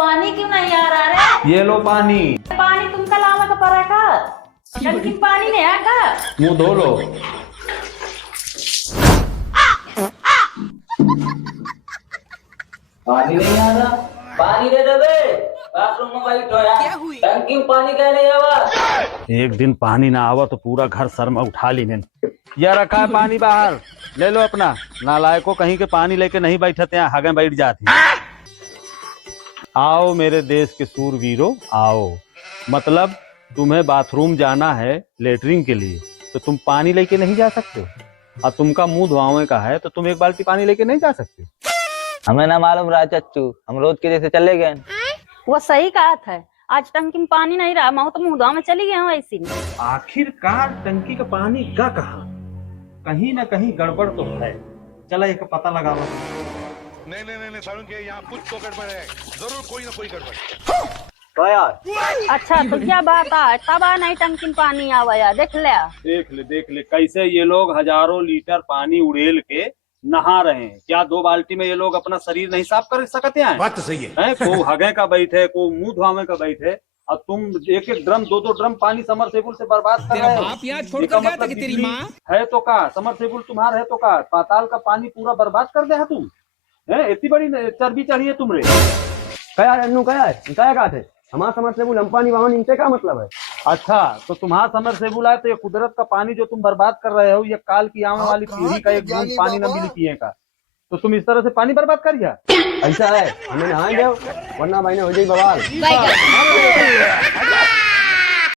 पानी क्यों नहीं आ रहा रे? ये लो पानी। पानी तुमका लावा का पड़ा का? टंकी पानी नहीं आ का? मुंह धो लो। पानी नहीं आ रहा। पानी दे दे बे। बाथरूम में बैठो यार। टंकी में पानी क्या नहीं आवा? एक दिन पानी ना आवा तो पूरा घर सर में उठा ली मैंने। यह रखा है पानी बाहर, ले लो अपना। नालायकों कहीं के पानी लेके नहीं बैठते हैं, हगे बैठ जाती हैं। आओ मेरे देश के सूरवीरों आओ। मतलब तुम्हें बाथरूम जाना है लेटरिन के लिए तो तुम पानी लेके नहीं जा सकते, और तुमका मुंह धुआने का है तो तुम एक बाल्टी पानी लेके नहीं जा सकते। हमें ना मालूम रहा चच्चू, हम रोज के जैसे चले गए। वो सही कहा था, आज टंकी में पानी नहीं रहा, मैं तो मुँह में चली गया हूँ ऐसी में। आखिरकार टंकी का पानी गा कहाँ? कहीं ना कहीं गड़बड़ तो है, चला एक पता लगाओ। नहीं सारुण के यहाँ कुछ तो गड़बड़ है, जरूर कोई ना कोई गड़बड़। तो यार अच्छा तो क्या बात है, तब आ नहीं टंकी में पानी आवा यार, देख ले कैसे ये लोग हजारों लीटर पानी उड़ेल के नहा रहे हैं। क्या 2 बाल्टी में ये लोग अपना शरीर नहीं साफ कर सकते हैं? बात तो सही है। को हगे का बैठे, को मुंह धुआवे का बैठे, और तुम एक एक ड्रम 2 ड्रम पानी समरसेबुल से बर्बाद कर रहे हो। बाप यहाँ छोड़ कर गया था कि तेरी माँ है तो का समरसेबुल तुम्हारा है तो का पाताल का पानी पूरा बर्बाद कर दे है तुम? है इतनी बड़ी चर्बी चढ़ी है तुमरे? कया अन्नू कया का थे हमारा समरसेबुल हम पानी वाहन इनसे क्या मतलब है? अच्छा तो तुम्हारा समरसेबुल है तो ये कुदरत का पानी जो तुम बर्बाद कर रहे हो, ये काल की आने वाली पीढ़ी का एक बूंद पानी न मिली पिए का, तो तुम इस तरह से पानी बर्बाद करिए? ऐसा है हमें नहाए जाओ वरना भाई ने हो जाए बवाल।